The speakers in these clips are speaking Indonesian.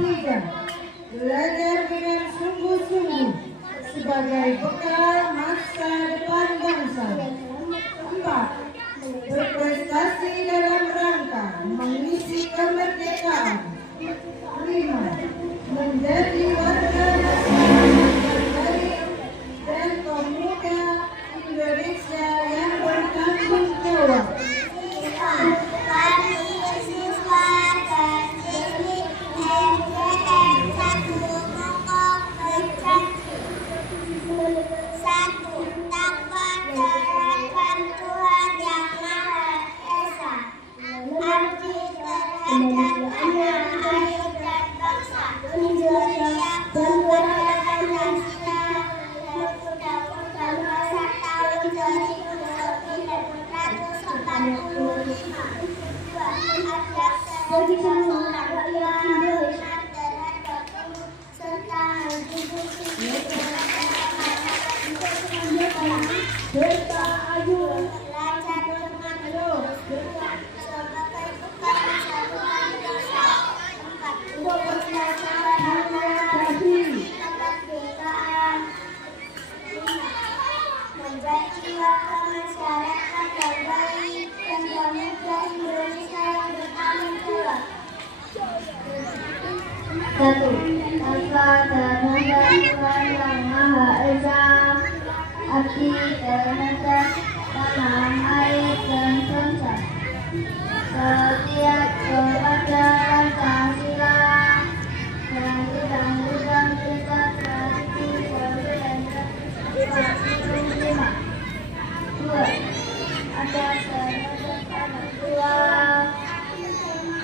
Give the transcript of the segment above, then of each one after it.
Tiga, belajar dengan sungguh-sungguh sebagai bekal masa depan bangsa. Empat, berprestasi dalam rangka mengisi kemerdekaan. Lima, menjadi warga masyarakat yang baik dan pemuda Indonesia yang bertanggung jawab. Menjadi warga masyarakat yang baik dan pemuda Indonesia yang bertanggung jawab. Satu, tanpa terhadap Tuhan Yang Maha Esa, abdi terhadap tanah air dan bangsa, setia kepada Pancasila dan undang-undang kita 1945. Dua, adab terhadap anak tua,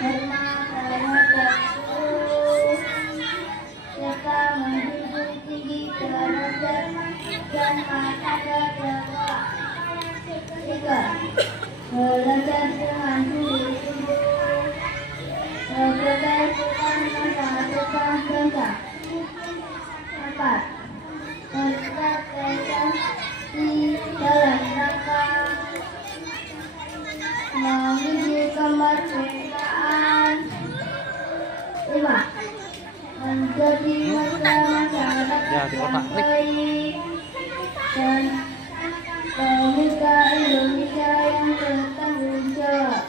hormat terhadap guru, serta menjunjung tinggi terhadap dan martabat dewa. Tiga, belajar dengan sungguh-sungguh sebagai bekal masa depan bangsa. Empat, berprestasi dalam rangka menuju kemerdekaan. Lima, menjadi warga masyarakat yang baik dan pemuda Indonesia yang bertanggung jawab.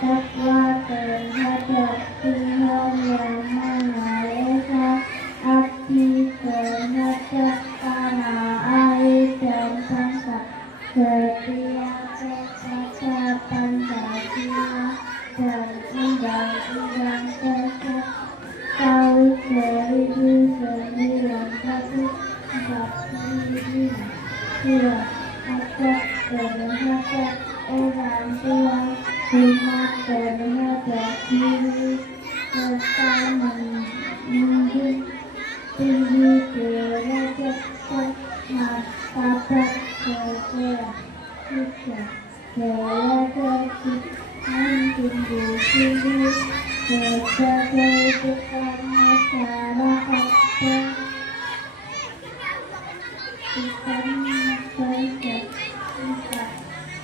Takwa terhadap Tuhan Yang Maha Esa, abdi terhadap tanah air dan bangsa, setia kepada Pancasila dan undang-undang dasar tahun 1945. Dua, adab terhadap orang tua, hormat terhadap diri, serta menjunjung tinggi derajat martabat seseorang. Tiga, belajar tinggi-tinggi sebagai bekal masyarakat dan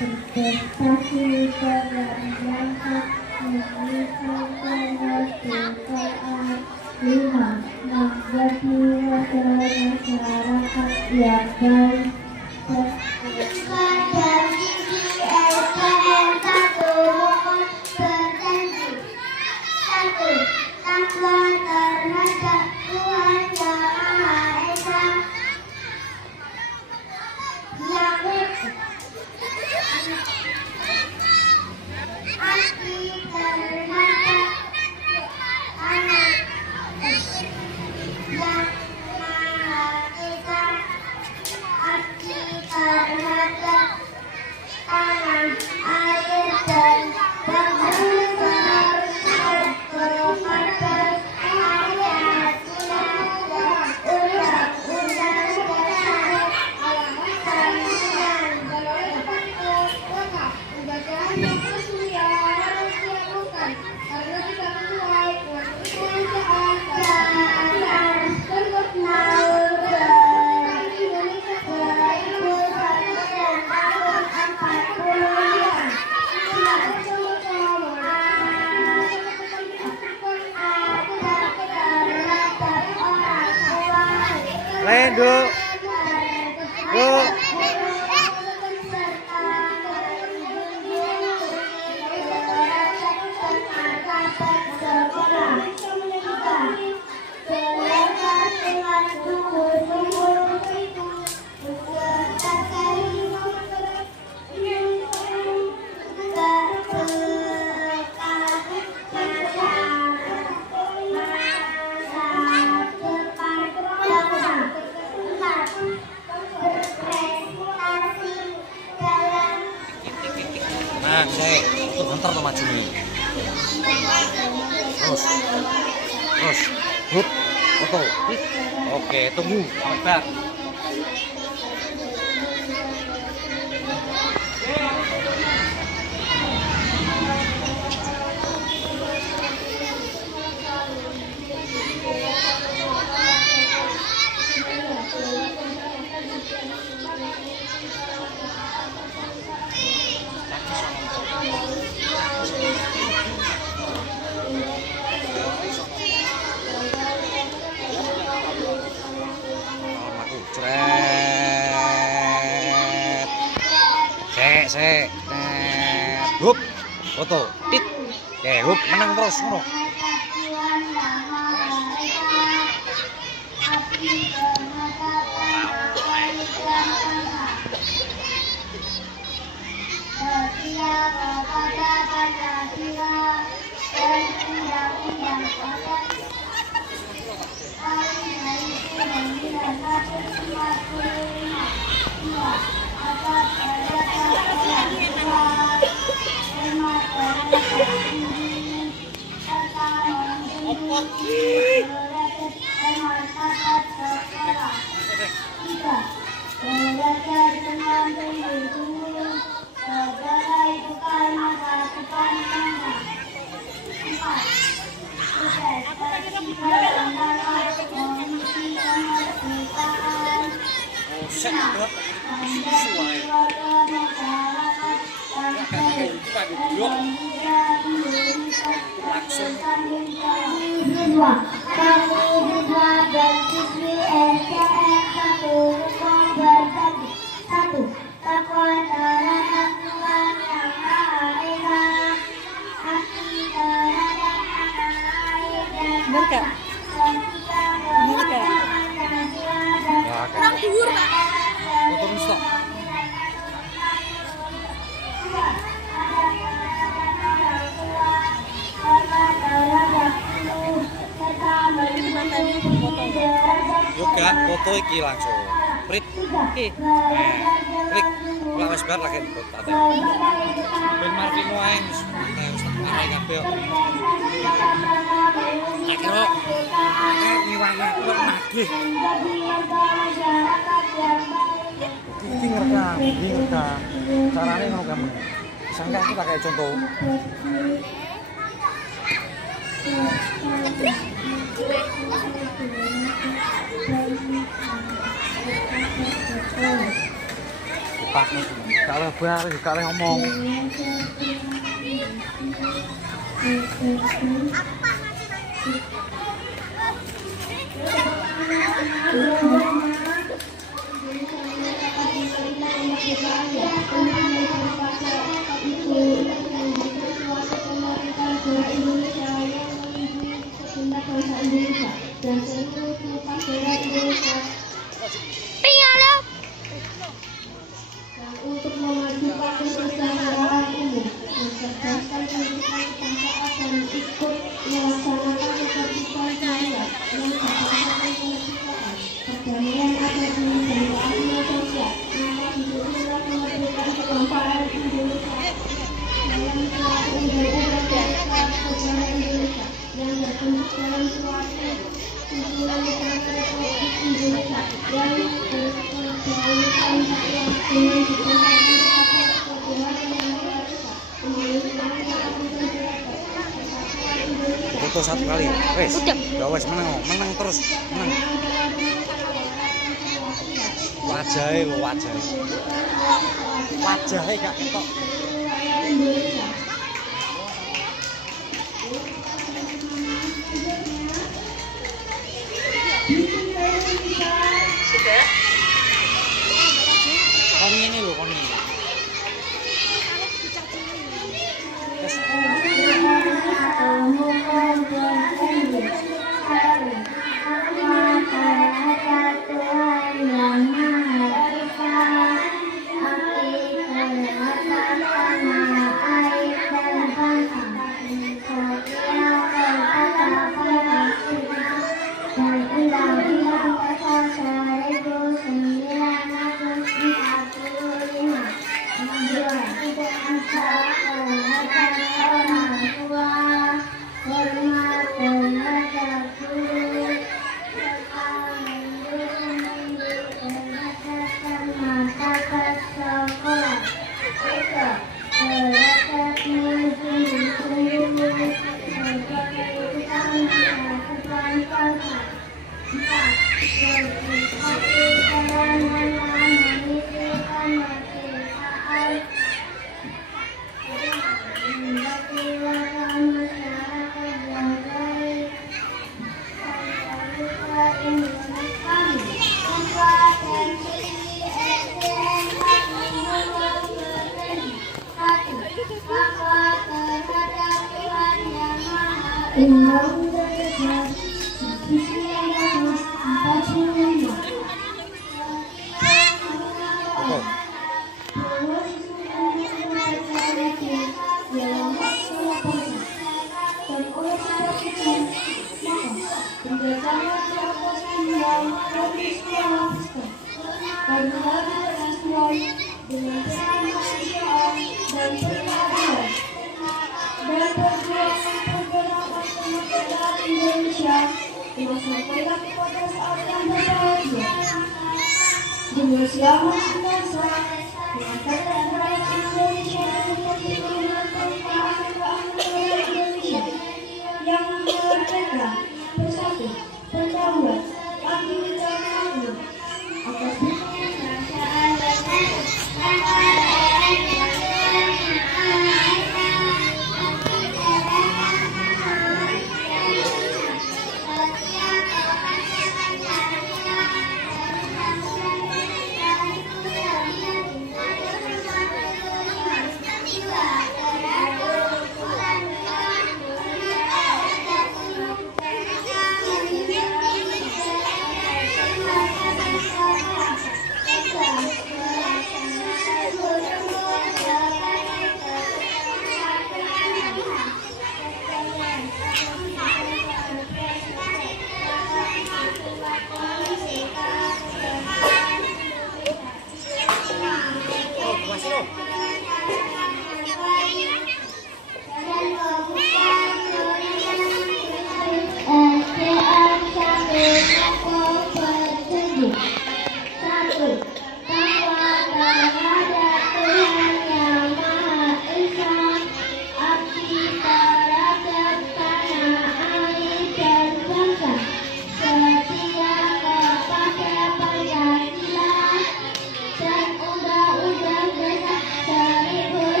berprestasi dalam rangka menyelesaikan kesusahan. Lima, menjadi wakil masyarakat yang baik. Dan sisi SPM 1 rukun berjanji. 1. Takwa terhadap Tuhan Yang Maha Esa. Akti terhadap anak Yang Maha Esa. Akti terhadap tanah, air, dan bangsa berkomitmen Pancasila dan Undang-Undang Dasar 1945. Lain, Du. Nah, saya tuh bentar tuh maju nih. Terus, hut, foto. Oke, tunggu, bentar. Cret. Hup, foto, tit. Hup, menang terus, ngono. Terhadap Yoga foto iki langsung. Prit iki. Klik. Lah wis bar lagi foto. Ben Marvino ae wis tak kabeh kok. Tak kira ngiwangi kok nagih. Iki ngerekam. Carane ngono kamu. Sangka iki tak kayak contoh. Dipakne. Kalau bar kalau ngomong. Untuk memajukan kesejahteraan umum, mencerdaskan kehidupan kebangsaan dan ikut melaksanakan ketertiban sosial yang berdasarkan kemerdekaan, perdamaian abadi dan keadilan sosial, maka didukunglah kemerdekaan kebangsaan Indonesia dalam suatu undang-undang dasar negara Indonesia yang terbentuk dalam suatu kumpulan negara Republik Indonesia yang berdaulat dengan Foto satu kali. Wes. Ya wes menang terus. Menang. Wajahe lho wajahe. Wajahe gak ketok. Kon ini lho kon ini. Wes.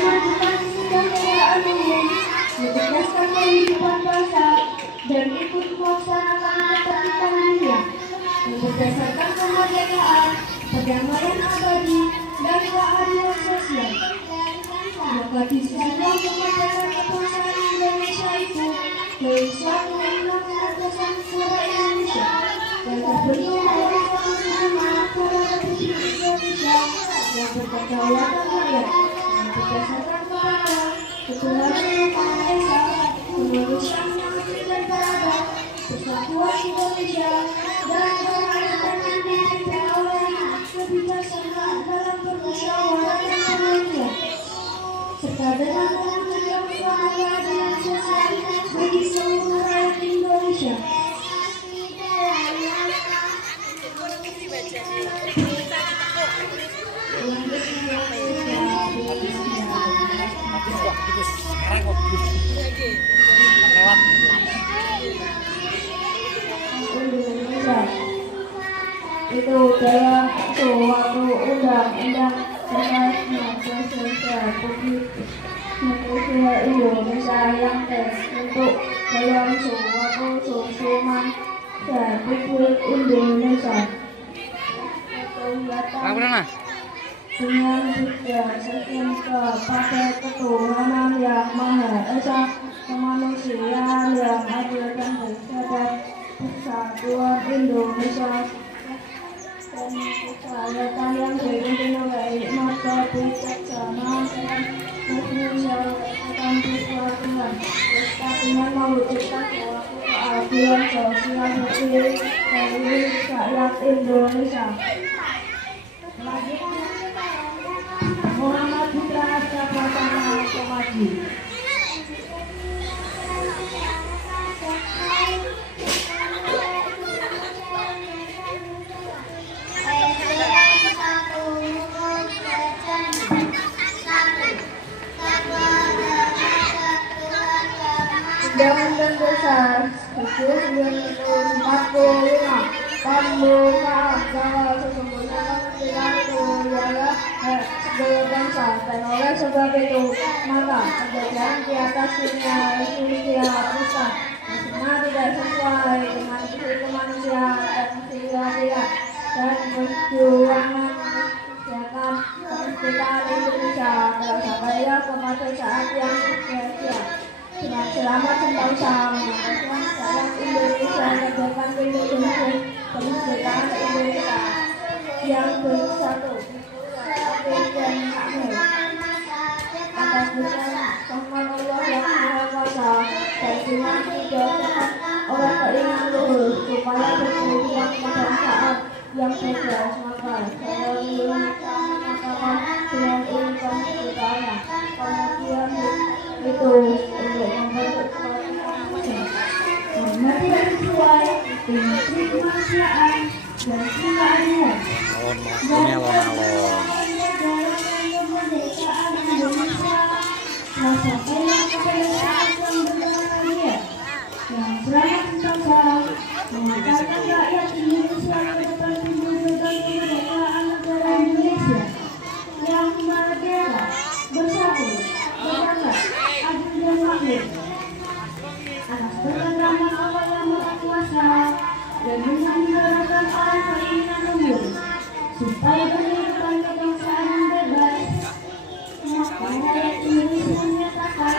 memajukan kesejahteraan umum, mencerdaskan kehidupan bangsa, dan ikut melaksanakan ketertiban dunia, yang berdasarkan kemerdekaan, perdamaian abadi, dan keadilan sosial. Maka di sejumlah kemerdekaan kebangsaan Indonesia itu telah undang-undang dasar negara Indonesia yang terbentuk oleh Konstitusi Negara Republik Indonesia yang berkedaulatan rakyat, yang berdasarkan kepada ketuhanan yang Maha Esa, kemanusiaan yang adil dan beradab, persatuan Indonesia, dan kehormatan yang dipimpin oleh kebijaksanaan dalam bermusyawarah dan perundingan, serta dengan mewujudkan keadilan sosial bagi seluruh rakyat Indonesia. Sekarang kok lewat. Itu dalam suatu undang-undang dasar Republik Indonesia yang terbentuk dalam suatu susunan Republik Indonesia. Mana? Dengan berdasarkan kepada ketuhanan yang Maha Esa, kemanusiaan yang adil dan beradab, persatuan Indonesia, dan kesehatan yang dipimpin oleh mata bijaksanaan dan musyawaratan persatuan, serta dengan mewujudkan suatu keadilan sosial bagi seluruh rakyat Indonesia. Muhammad Putra Arsa Pratama Komaji. Undang-Undang Dasar 1945 pembukaan bahwa sesungguhnya kemerdekaan itu adalah hak segala bangsa dan oleh sebab itu maka penjajahan di atas dunia itu dihapuskan karena tidak sesuai dengan isi kemanusiaan dan isi keadilan dan perjuangan menegakkan kemerdekaan Indonesia telah sampailah kepada saat yang sia-sia. Dengan selamat bangsa, rakyat Indonesia menegakkan Indonesia, kemerdekaan Indonesia yang bersatu, adil dan makmur. Atas dasar firman Allah yang Maha Kuasa dan dengan didasarkan oleh keinginan luhur supaya berkeadilan kebangsaan yang bebas, maka saya mengatakan dengan ini kemerdekaannya. Kemudian itu untuk membentuk tidak sesuai dengan kemanusiaan dan keadilan. Alon. Kemerdekaan Indonesia sampailah kepada saat yang berbahagia, yang beranak bangsa, mengatakan rakyat Indonesia ke depan mewujudkan kemerdekaan negara Indonesia yang merdeka, bersatu, berdaulat, adil dan makmur. Atas perintah Allah yang Maha Kuasa dan dengan didasarkan oleh keinginan luhur supaya kehidupan kebangsaan yang bebas, maka rakyat Indonesia menyatakan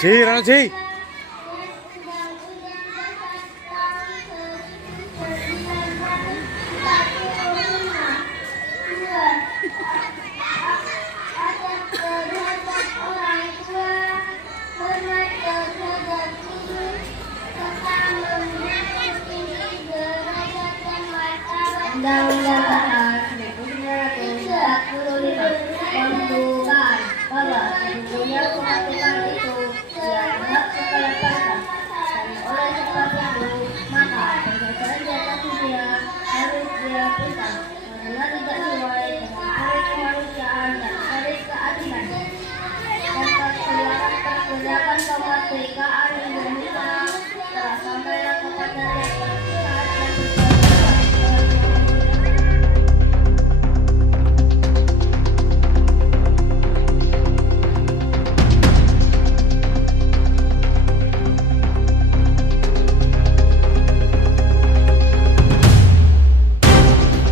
Ji, Rano Ji. Undang-Undang 1945 menentukan bahwa sesungguhnya pengaturan itu yang berhak kepada bangsa dan oleh sebab itu maka penjajahan di atas dunia harus dihapuskan karena tidak sesuai